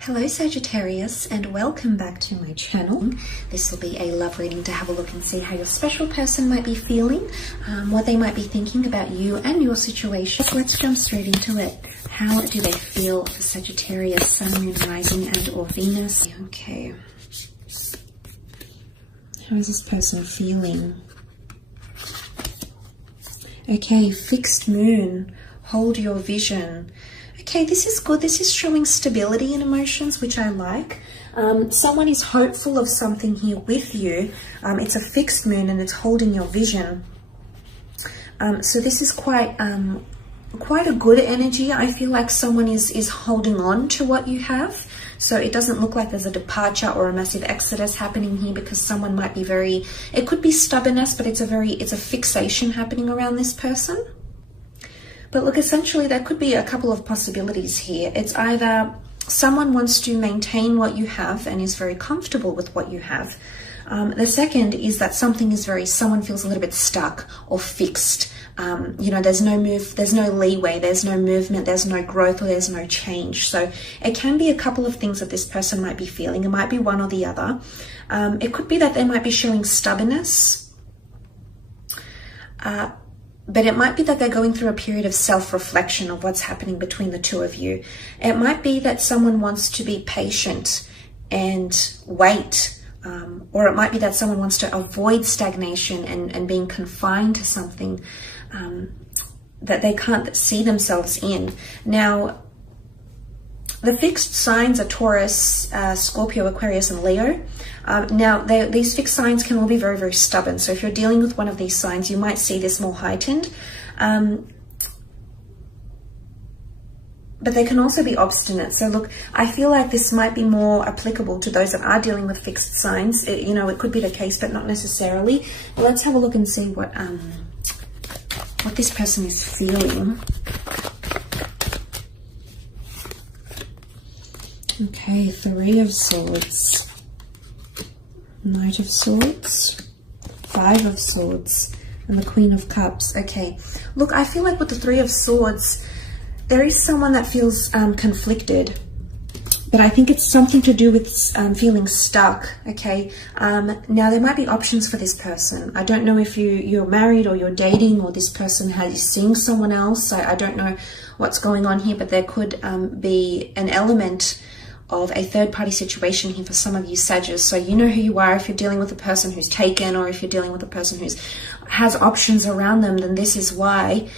Hello Sagittarius, and welcome back to my channel. This will be a love reading to have a look and see how your special person might be feeling, what they might be thinking about you and your situation. Let's jump straight into it. How do they feel for Sagittarius, Sun, Moon, Rising and or Venus? Okay. How is this person feeling? Okay, fixed moon. Hold your vision. Okay, this is good. This is showing stability in emotions, which I like. Someone is hopeful of something here with you. It's a fixed moon and it's holding your vision. So this is quite a good energy. I feel like someone is holding on to what you have. So it doesn't look like there's a departure or a massive exodus happening here, because someone might be it could be stubbornness, but it's a fixation happening around this person. But look, essentially there could be a couple of possibilities here. It's either someone wants to maintain what you have and is very comfortable with what you have. The second is that someone feels a little bit stuck or fixed. There's no move, there's no leeway, there's no movement, there's no growth, or there's no change. So it can be a couple of things that this person might be feeling. It might be one or the other. It could be that they might be showing stubbornness. But it might be that they're going through a period of self-reflection of what's happening between the two of you. It might be that someone wants to be patient and wait. Or it might be that someone wants to avoid stagnation and being confined to something that they can't see themselves in. Now, the fixed signs are Taurus, Scorpio, Aquarius, and Leo. Now, these fixed signs can all be very, very stubborn. So if you're dealing with one of these signs, you might see this more heightened. But they can also be obstinate. So look, I feel like this might be more applicable to those that are dealing with fixed signs. It could be the case, but not necessarily. Well, let's have a look and see what this person is feeling. Okay, Three of Swords, Knight of Swords, Five of Swords, and the Queen of Cups. Okay, look, I feel like with the Three of Swords, there is someone that feels conflicted, but I think it's something to do with feeling stuck, okay? Now, there might be options for this person. I don't know if you're married or you're dating, or this person is seeing someone else. I don't know what's going on here, but there could be an element of a third-party situation here for some of you Sagittarius. So you know who you are. If you're dealing with a person who's taken, or if you're dealing with a person who has options around them, then this is why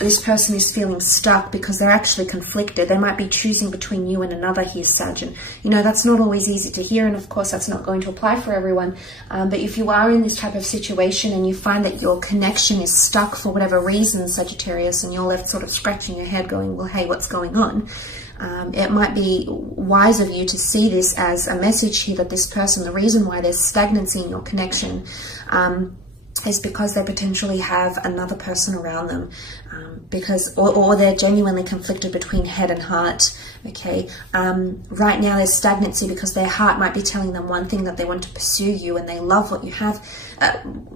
this person is feeling stuck, because they're actually conflicted. They might be choosing between you and another here, Sag. And that's not always easy to hear, and of course that's not going to apply for everyone. But if you are in this type of situation and you find that your connection is stuck for whatever reason, Sagittarius, and you're left sort of scratching your head going, well, hey, what's going on? It might be wise of you to see this as a message here that this person, the reason why there's stagnancy in your connection, is because they potentially have another person around them, or they're genuinely conflicted between head and heart. Okay, right now there's stagnancy because their heart might be telling them one thing, that they want to pursue you and they love what you have,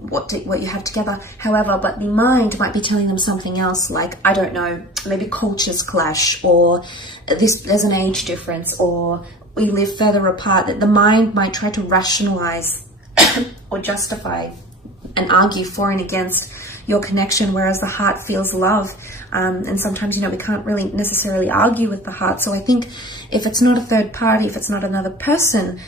what you have together. However, but the mind might be telling them something else, like, I don't know, maybe cultures clash, or there's an age difference, or we live further apart. That the mind might try to rationalize or justify and argue for and against your connection, whereas the heart feels love. And sometimes, we can't really necessarily argue with the heart. So I think if it's not a third party, if it's not another person,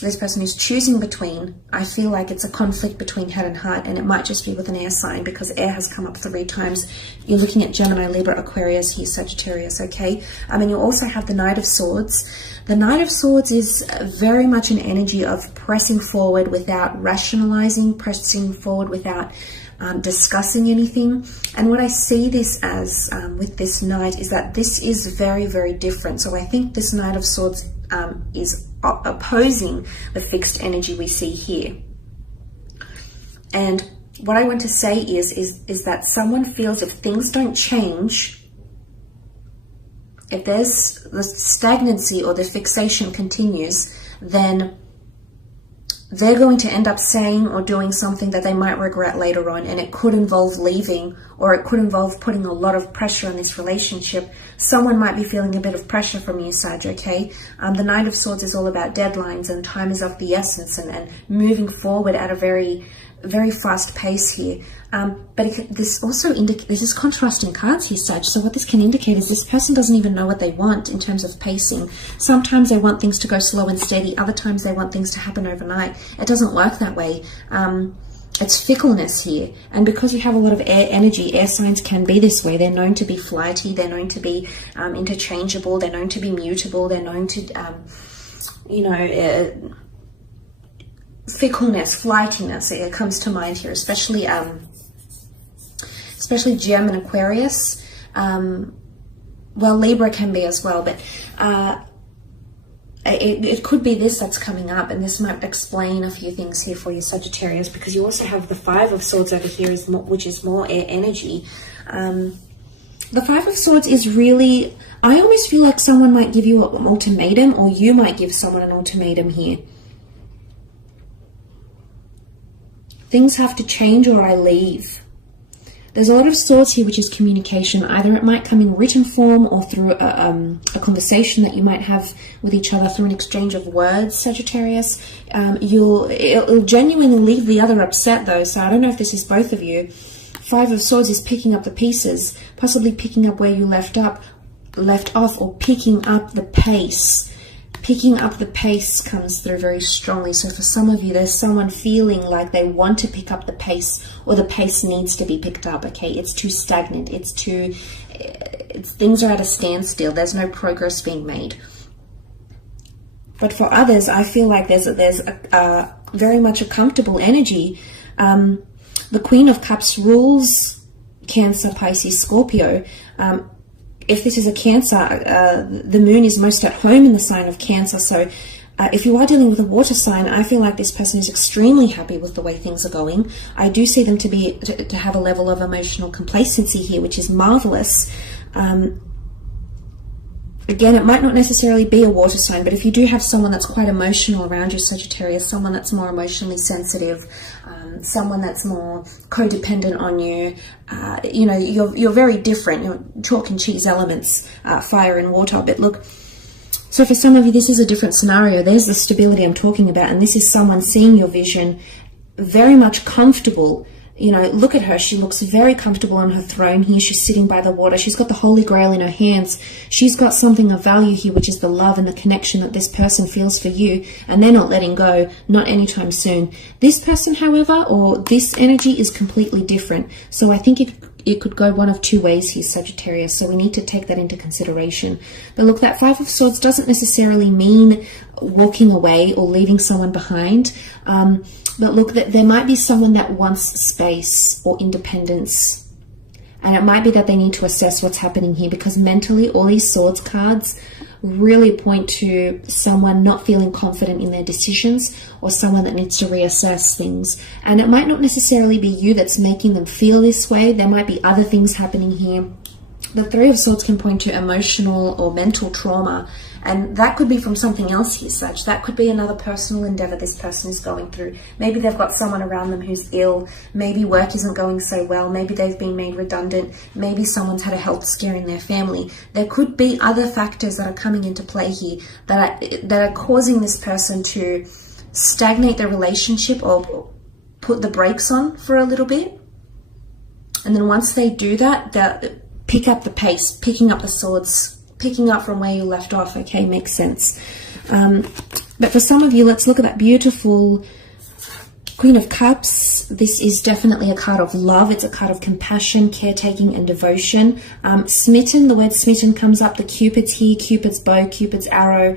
this person is choosing between, I feel like it's a conflict between head and heart, and it might just be with an air sign, because air has come up 3 times. You're looking at Gemini, Libra, Aquarius here, Sagittarius, okay? And you also have the Knight of Swords. The Knight of Swords is very much an energy of pressing forward without rationalizing, pressing forward without discussing anything. And what I see this as with this Knight is that this is very, very different. So I think this Knight of Swords is opposing the fixed energy we see here. And what I want to say is that someone feels if things don't change, if there's the stagnancy or the fixation continues, then they're going to end up saying or doing something that they might regret later on, and it could involve leaving, or it could involve putting a lot of pressure on this relationship. Someone might be feeling a bit of pressure from you, Sag, okay? The Knight of Swords is all about deadlines, and time is of the essence, and moving forward at a very, very fast pace here. But this also indicates, there's just contrasting cards here, Sag. So what this can indicate is this person doesn't even know what they want in terms of pacing. Sometimes they want things to go slow and steady. Other times they want things to happen overnight. It doesn't work that way. It's fickleness here. And because you have a lot of air energy, air signs can be this way. They're known to be flighty. They're known to be interchangeable. They're known to be mutable. They're known to, fickleness, flightiness, it comes to mind here, especially Gem and Aquarius. Well, Libra can be as well, but it could be this that's coming up, and this might explain a few things here for you, Sagittarius, because you also have the Five of Swords over here, which is more air energy. The Five of Swords is really, I almost feel like someone might give you an ultimatum, or you might give someone an ultimatum here. Things have to change or I leave. There's a lot of swords here, which is communication. Either it might come in written form or through a conversation that you might have with each other through an exchange of words, Sagittarius. It'll genuinely leave the other upset though, so I don't know if this is both of you. Five of Swords is picking up the pieces, possibly picking up where you left off, or picking up the pace. Picking up the pace comes through very strongly. So for some of you, there's someone feeling like they want to pick up the pace, or the pace needs to be picked up, okay? It's too stagnant. Things are at a standstill. There's no progress being made. But for others, I feel like there's a very much a comfortable energy. The Queen of Cups rules Cancer, Pisces, Scorpio. If this is a Cancer, the moon is most at home in the sign of Cancer. So if you are dealing with a water sign, I feel like this person is extremely happy with the way things are going. I do see them to have a level of emotional complacency here, which is marvelous. Again, it might not necessarily be a water sign, but if you do have someone that's quite emotional around you, Sagittarius, someone that's more emotionally sensitive, someone that's more codependent on you, you're very different. You're chalk and cheese elements, fire and water. But look, so for some of you, this is a different scenario. There's the stability I'm talking about, and this is someone seeing your vision, very much comfortable. Look at her. She looks very comfortable on her throne here. She's sitting by the water. She's got the Holy Grail in her hands. She's got something of value here, which is the love and the connection that this person feels for you, and they're not letting go, not anytime soon. This person, however, or this energy is completely different. So I think it could go one of two ways here, Sagittarius. So we need to take that into consideration. But look, that Five of Swords doesn't necessarily mean walking away or leaving someone behind. But look, there might be someone that wants space or independence. And it might be that they need to assess what's happening here, because mentally all these Swords cards really point to someone not feeling confident in their decisions, or someone that needs to reassess things. And it might not necessarily be you that's making them feel this way. There might be other things happening here. The Three of Swords can point to emotional or mental trauma, and that could be from something else here, Sag. That could be another personal endeavor this person is going through. Maybe they've got someone around them who's ill. Maybe work isn't going so well. Maybe they've been made redundant. Maybe someone's had a health scare in their family. There could be other factors that are coming into play here that are causing this person to stagnate their relationship or put the brakes on for a little bit. And then once they do that, they'll pick up the pace, picking up the swords, picking up from where you left off. Okay, makes sense. But for some of you, let's look at that beautiful Queen of Cups. This is definitely a card of love. It's a card of compassion, caretaking, and devotion. Smitten, the word smitten comes up. The Cupid's here, Cupid's bow, Cupid's arrow.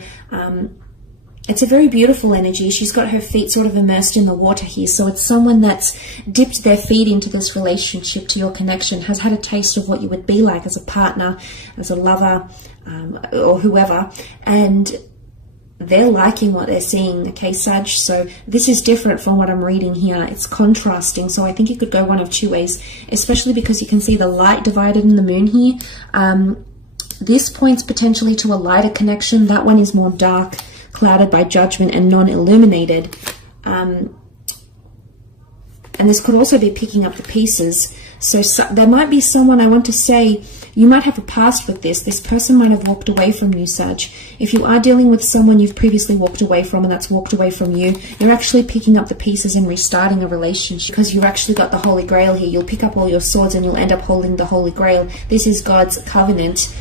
It's a very beautiful energy. She's got her feet sort of immersed in the water here. So it's someone that's dipped their feet into this relationship, to your connection, has had a taste of what you would be like as a partner, as a lover, or whoever. And they're liking what they're seeing, okay, Sag? So this is different from what I'm reading here. It's contrasting. So I think it could go one of two ways, especially because you can see the light divided in the moon here. This points potentially to a lighter connection. That one is more dark, clouded by judgment and non-illuminated. And this could also be picking up the pieces. So there might be someone, I want to say, you might have a past with this. This person might have walked away from you, Sag. If you are dealing with someone you've previously walked away from and that's walked away from you, you're actually picking up the pieces and restarting a relationship, because you've actually got the Holy Grail here. You'll pick up all your swords and you'll end up holding the Holy Grail. This is God's covenant.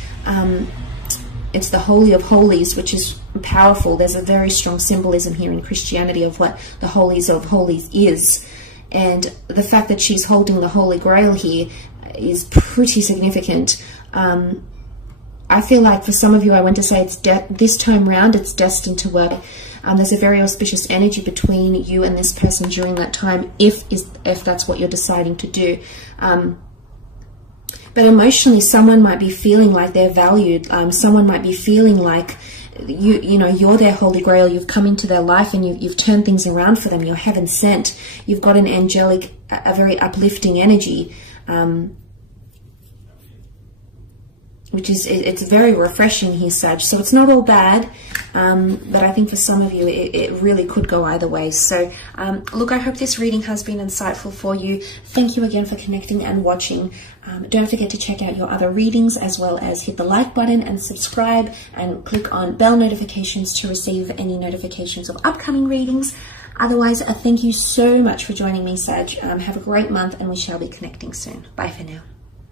It's the Holy of Holies, which is powerful. There's a very strong symbolism here in Christianity of what the Holies of Holies is. And the fact that she's holding the Holy Grail here is pretty significant. I feel like for some of you, I want to say it's this time round, it's destined to work. There's a very auspicious energy between you and this person during that time, if that's what you're deciding to do. But emotionally, someone might be feeling like they're valued. Someone might be feeling like you're their Holy Grail. You've come into their life and you've turned things around for them. You're heaven sent. You've got an angelic, a very uplifting energy, which is, it's very refreshing here, Sag. So it's not all bad, but I think for some of you, it really could go either way. So look, I hope this reading has been insightful for you. Thank you again for connecting and watching. Don't forget to check out your other readings, as well as hit the like button and subscribe, and click on bell notifications to receive any notifications of upcoming readings. Otherwise, thank you so much for joining me, Sag. Have a great month, and we shall be connecting soon. Bye for now.